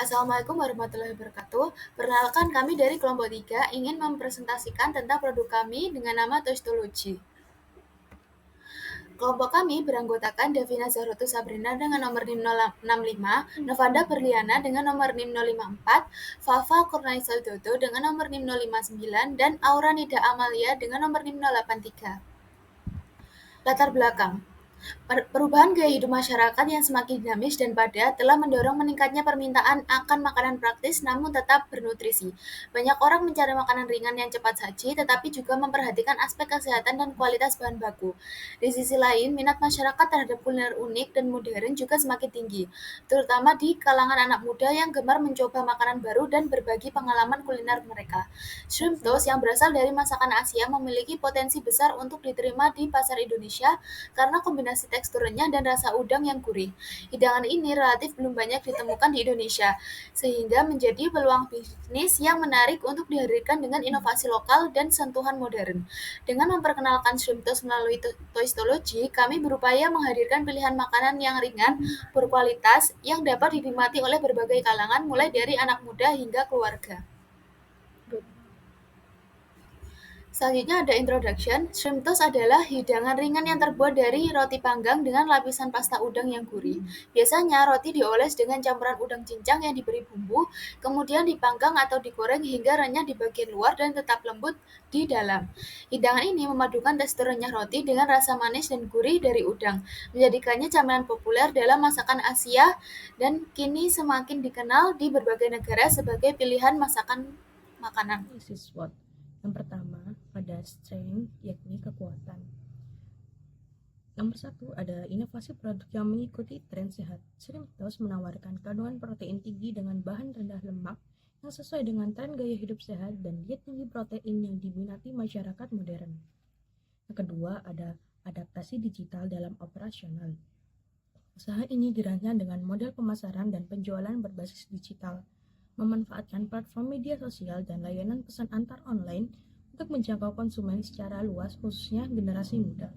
Assalamualaikum warahmatullahi wabarakatuh. Perkenalkan kami dari kelompok 3 ingin mempresentasikan tentang produk kami dengan nama Toastology. Kelompok kami beranggotakan Davina Zahratu Sabrina dengan nomor NIM 065, Novanda Berliana dengan nomor NIM 054, Fafa Kurnaisa Dodo dengan nomor NIM 059, dan Aura Nida Amalia dengan nomor NIM 083. Latar belakang. Perubahan gaya hidup masyarakat yang semakin dinamis dan padat telah mendorong meningkatnya permintaan akan makanan praktis namun tetap bernutrisi. Banyak orang mencari makanan ringan yang cepat saji, tetapi juga memperhatikan aspek kesehatan dan kualitas bahan baku. Di sisi lain, minat masyarakat terhadap kuliner unik dan modern juga semakin tinggi, terutama di kalangan anak muda yang gemar mencoba makanan baru dan berbagi pengalaman kuliner mereka. Shrimp toast yang berasal dari masakan Asia memiliki potensi besar untuk diterima di pasar Indonesia karena kombinasi tekstur renyah dan rasa udang yang gurih. Hidangan ini relatif belum banyak ditemukan di Indonesia, sehingga menjadi peluang bisnis yang menarik untuk dihadirkan dengan inovasi lokal dan sentuhan modern. Dengan memperkenalkan shrimp toast melalui Toastology, kami berupaya menghadirkan pilihan makanan yang ringan, berkualitas, yang dapat dinikmati oleh berbagai kalangan, mulai dari anak muda hingga keluarga. Selanjutnya ada introduction. Shrimp toast adalah hidangan ringan yang terbuat dari roti panggang dengan lapisan pasta udang yang gurih. Biasanya roti dioles dengan campuran udang cincang yang diberi bumbu, kemudian dipanggang atau digoreng hingga renyah di bagian luar dan tetap lembut di dalam. Hidangan ini memadukan tekstur renyah roti dengan rasa manis dan gurih dari udang, menjadikannya camilan populer dalam masakan Asia dan kini semakin dikenal di berbagai negara sebagai pilihan masakan makanan. This is what. Yang pertama ada strength, yakni kekuatan. Nomor 1 ada inovasi produk yang mengikuti tren sehat. Shrimp toast menawarkan kandungan protein tinggi dengan bahan rendah lemak yang sesuai dengan tren gaya hidup sehat dan diet tinggi protein yang diminati masyarakat modern. Yang kedua ada adaptasi digital dalam operasional. Usaha ini dirancang dengan model pemasaran dan penjualan berbasis digital, memanfaatkan platform media sosial dan layanan pesan antar online untuk menjangkau konsumen secara luas, khususnya generasi muda.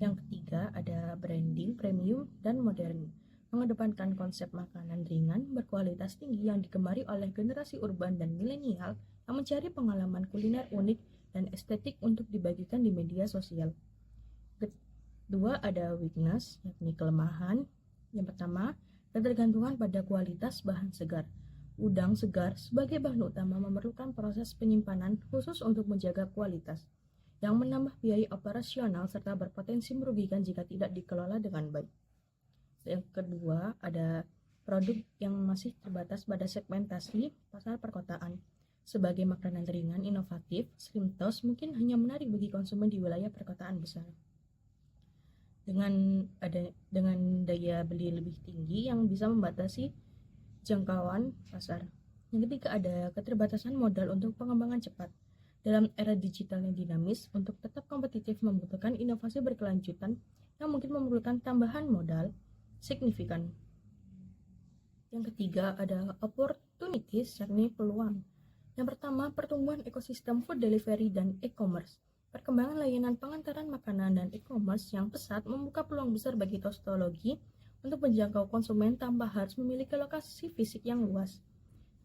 Yang ketiga ada branding premium dan modern, mengedepankan konsep makanan ringan berkualitas tinggi yang digemari oleh generasi urban dan milenial yang mencari pengalaman kuliner unik dan estetik untuk dibagikan di media sosial. Kedua ada weakness, yakni kelemahan. Yang pertama, ketergantungan pada kualitas bahan segar. Udang segar sebagai bahan utama memerlukan proses penyimpanan khusus untuk menjaga kualitas, yang menambah biaya operasional serta berpotensi merugikan jika tidak dikelola dengan baik. Yang kedua, ada produk yang masih terbatas pada segmentasi pasar perkotaan. Sebagai makanan ringan inovatif, shrimp toast mungkin hanya menarik bagi konsumen di wilayah perkotaan besar. Dengan daya beli lebih tinggi yang bisa membatasi jangkauan pasar. Yang ketiga ada keterbatasan modal untuk pengembangan cepat. Dalam era digital yang dinamis, untuk tetap kompetitif membutuhkan inovasi berkelanjutan yang mungkin memerlukan tambahan modal signifikan. Yang ketiga ada opportunities, yakni peluang. Yang pertama, pertumbuhan ekosistem food delivery dan e-commerce. Perkembangan layanan pengantaran makanan dan e-commerce yang pesat membuka peluang besar bagi Toastology untuk menjangkau konsumen tanpa harus memiliki lokasi fisik yang luas.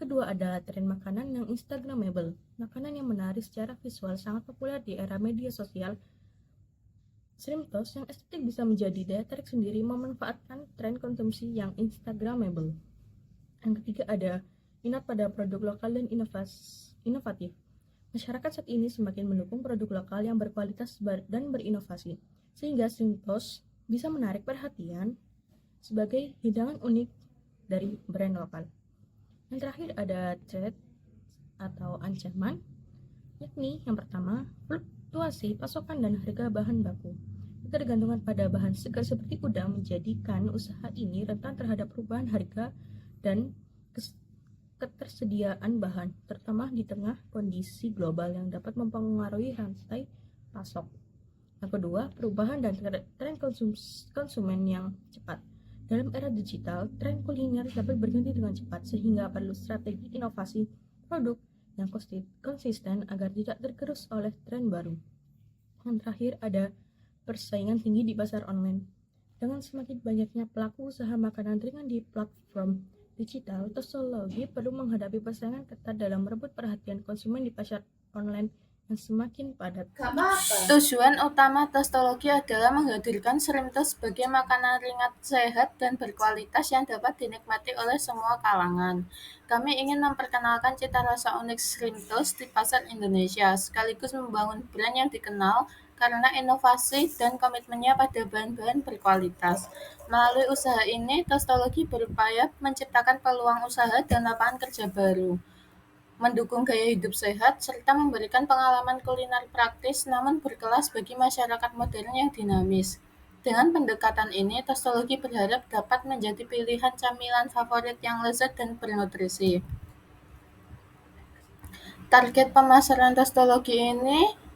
Kedua ada tren makanan yang instagramable. Makanan yang menarik secara visual sangat populer di era media sosial. Shrimp toast yang estetik bisa menjadi daya tarik sendiri memanfaatkan tren konsumsi yang instagramable. Yang ketiga ada minat pada produk lokal dan inovatif. Masyarakat saat ini semakin mendukung produk lokal yang berkualitas dan berinovasi, sehingga shrimp toast bisa menarik perhatian sebagai hidangan unik dari brand lokal. Yang terakhir ada threat atau ancaman, yakni yang pertama, fluktuasi pasokan dan harga bahan baku. Ketergantungan pada bahan segar seperti udang menjadikan usaha ini rentan terhadap perubahan harga dan ketersediaan bahan, terutama di tengah kondisi global yang dapat mempengaruhi rantai pasok. Yang kedua, perubahan dan tren konsumen yang cepat. Dalam era digital, tren kuliner dapat berganti dengan cepat, sehingga perlu strategi inovasi produk yang konsisten agar tidak tergerus oleh tren baru. Yang terakhir ada persaingan tinggi di pasar online. Dengan semakin banyaknya pelaku usaha makanan ringan di platform digital, Tostologi perlu menghadapi persaingan ketat dalam merebut perhatian konsumen di pasar online yang semakin padat. Tujuan utama Tostologi adalah menghadirkan Shrimtos sebagai makanan ringan, sehat, dan berkualitas yang dapat dinikmati oleh semua kalangan. Kami ingin memperkenalkan cita rasa unik Shrimtos di pasar Indonesia, sekaligus membangun brand yang dikenal karena inovasi dan komitmennya pada bahan-bahan berkualitas. Melalui usaha ini, Tostologi berupaya menciptakan peluang usaha dan lapangan kerja baru, mendukung gaya hidup sehat, serta memberikan pengalaman kuliner praktis namun berkelas bagi masyarakat modern yang dinamis. Dengan pendekatan ini, Tostologi berharap dapat menjadi pilihan camilan favorit yang lezat dan bernutrisi. Target pemasaran Tostologi ini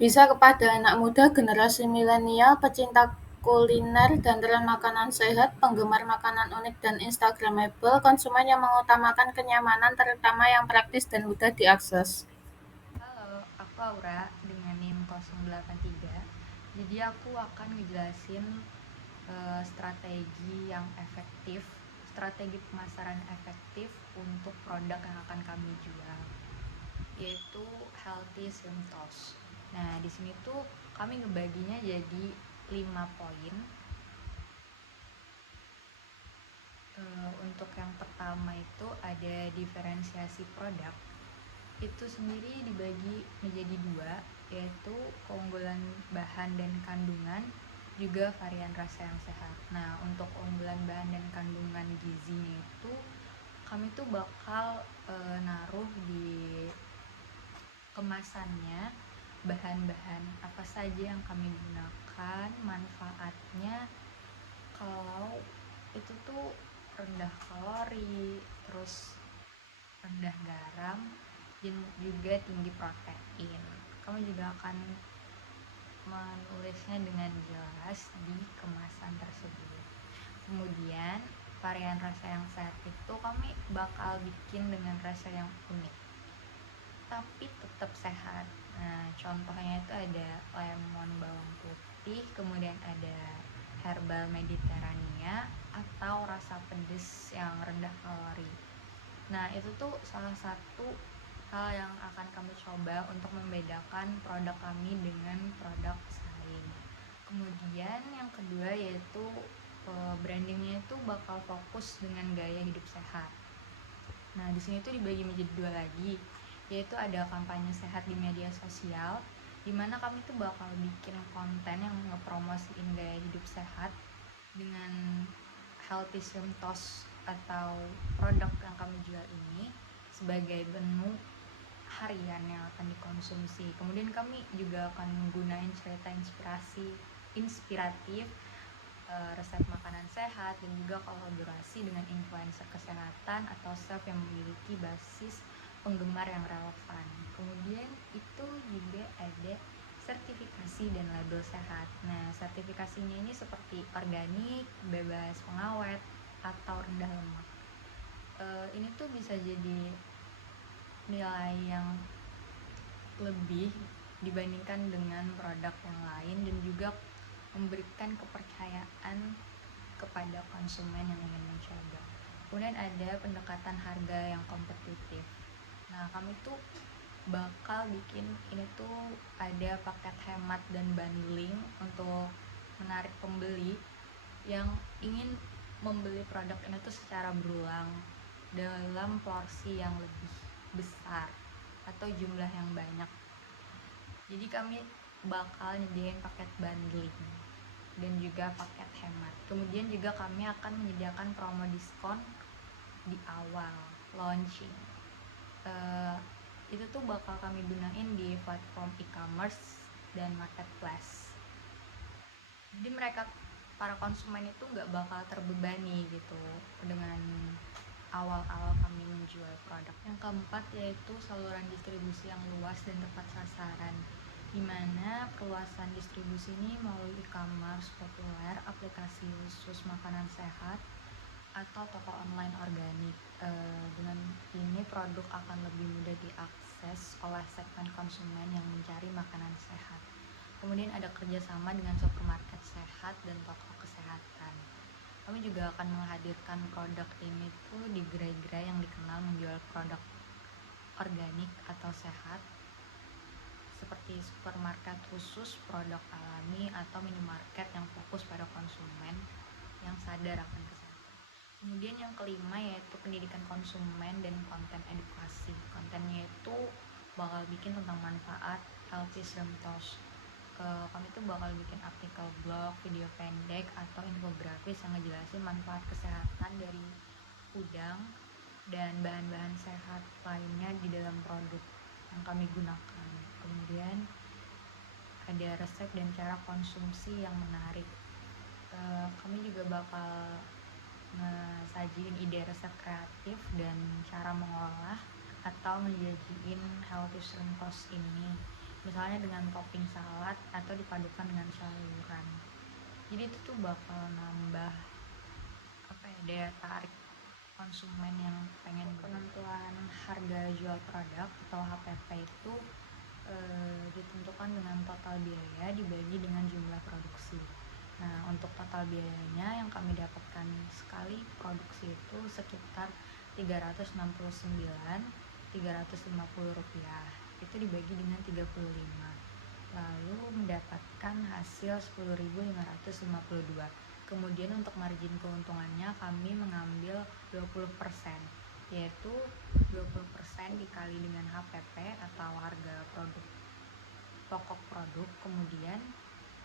bisa kepada anak muda, generasi milenial, pecinta kuliner dan tren makanan sehat, penggemar makanan unik dan instagramable, konsumen yang mengutamakan kenyamanan terutama yang praktis dan mudah diakses. Halo, aku Aura dengan NIM 083. Jadi aku akan ngejelasin strategi pemasaran efektif untuk produk yang akan kami jual, yaitu Healthy Shrimtos. Nah, di sini tuh kami ngebaginya jadi 5 poin. Untuk yang pertama itu ada diferensiasi produk. Itu sendiri dibagi menjadi 2, yaitu keunggulan bahan dan kandungan, juga varian rasa yang sehat. Nah, untuk keunggulan bahan dan kandungan gizinya itu kami tuh bakal naruh di kemasannya bahan-bahan apa saja yang kami gunakan, manfaatnya, kalau itu tuh rendah kalori, terus rendah garam, dan juga tinggi protein. Kami juga akan menulisnya dengan jelas di kemasan tersebut. Kemudian varian rasa yang sehat itu kami bakal bikin dengan rasa yang unik tapi tetap sehat. Nah, contohnya itu ada lemon bawang putih, kemudian ada herbal mediterania, atau rasa pedas yang rendah kalori. Nah, itu tuh salah satu hal yang akan kami coba untuk membedakan produk kami dengan produk saing. Kemudian yang kedua yaitu brandingnya itu bakal fokus dengan gaya hidup sehat. Nah, di sini tuh dibagi menjadi 2 lagi, yaitu ada kampanye sehat di media sosial, di mana kami tuh bakal bikin konten yang ngepromosiin gaya hidup sehat dengan Healthy Shrimtos atau produk yang kami jual ini sebagai menu harian yang akan dikonsumsi. Kemudian kami juga akan menggunakan cerita inspiratif, resep makanan sehat, dan juga kolaborasi dengan influencer kesehatan atau chef yang memiliki basis penggemar yang relevan. Kemudian itu juga ada sertifikasi dan label sehat. Nah, sertifikasinya ini seperti organik, bebas pengawet, atau rendah lemak. Ini tuh bisa jadi nilai yang lebih dibandingkan dengan produk yang lain dan juga memberikan kepercayaan kepada konsumen yang ingin mencoba. Kemudian ada pendekatan harga yang kompetitif. Nah, kami tuh bakal bikin ini tuh ada paket hemat dan bundling untuk menarik pembeli yang ingin membeli produk ini tuh secara berulang dalam porsi yang lebih besar atau jumlah yang banyak. Jadi kami bakal nyediain paket bundling dan juga paket hemat. Kemudian juga kami akan menyediakan promo diskon di awal launching. Itu tuh bakal kami gunain di platform e-commerce dan marketplace. Jadi mereka, para konsumen itu nggak bakal terbebani gitu dengan awal-awal kami menjual produk. Yang keempat yaitu saluran distribusi yang luas dan tepat sasaran, di mana perluasan distribusi ini melalui e-commerce populer, aplikasi khusus makanan sehat, atau toko online organik. Dengan ini produk akan lebih mudah diakses oleh segmen konsumen yang mencari makanan sehat. Kemudian ada kerjasama dengan supermarket sehat dan toko kesehatan. Kami juga akan menghadirkan produk ini tuh di gerai-gerai yang dikenal menjual produk organik atau sehat, seperti supermarket khusus produk alami atau minimarket yang fokus pada konsumen yang sadar akan kesehatan. Kemudian yang kelima yaitu pendidikan konsumen dan konten edukasi. Kontennya itu bakal bikin tentang manfaat healthy Toast. Kami tuh bakal bikin artikel blog, video pendek, atau infografis yang ngejelasin manfaat kesehatan dari udang dan bahan-bahan sehat lainnya di dalam produk yang kami gunakan. Kemudian ada resep dan cara konsumsi yang menarik. Kami juga bakal ngesajiin ide resep kreatif dan cara mengolah atau menyajiin healthy shrimp toast ini, misalnya dengan topping salad atau dipadukan dengan sayuran. Jadi itu tuh bakal nambah daya tarik konsumen yang pengen. Penentuan harga jual produk atau HPP itu ditentukan dengan total biaya dibagi dengan jumlah produksi. Nah, untuk total biayanya yang kami dapatkan sekali produksi itu sekitar Rp369.350. Itu dibagi dengan 35. Lalu mendapatkan hasil Rp10.552. Kemudian untuk margin keuntungannya kami mengambil 20%, yaitu 20% dikali dengan HPP atau harga produk pokok produk, kemudian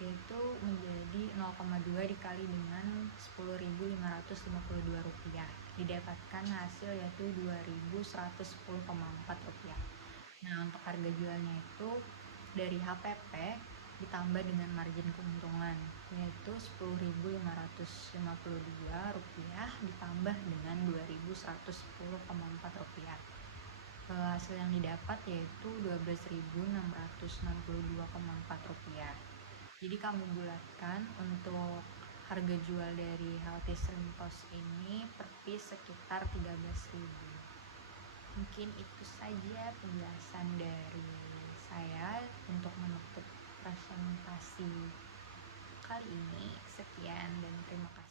yaitu menjadi 0,2 dikali dengan Rp10.552, didapatkan hasil yaitu Rp2.110,4. Nah, untuk harga jualnya itu dari HPP ditambah dengan margin keuntungan yaitu Rp10.552 ditambah dengan Rp2.110,4. Hasil yang didapat yaitu Rp12.662,4. Jadi kami bulatkan untuk harga jual dari healthy shrimp toast ini per piece sekitar 13.000. Mungkin itu saja penjelasan dari saya untuk menutup presentasi kali ini. Sekian dan terima kasih.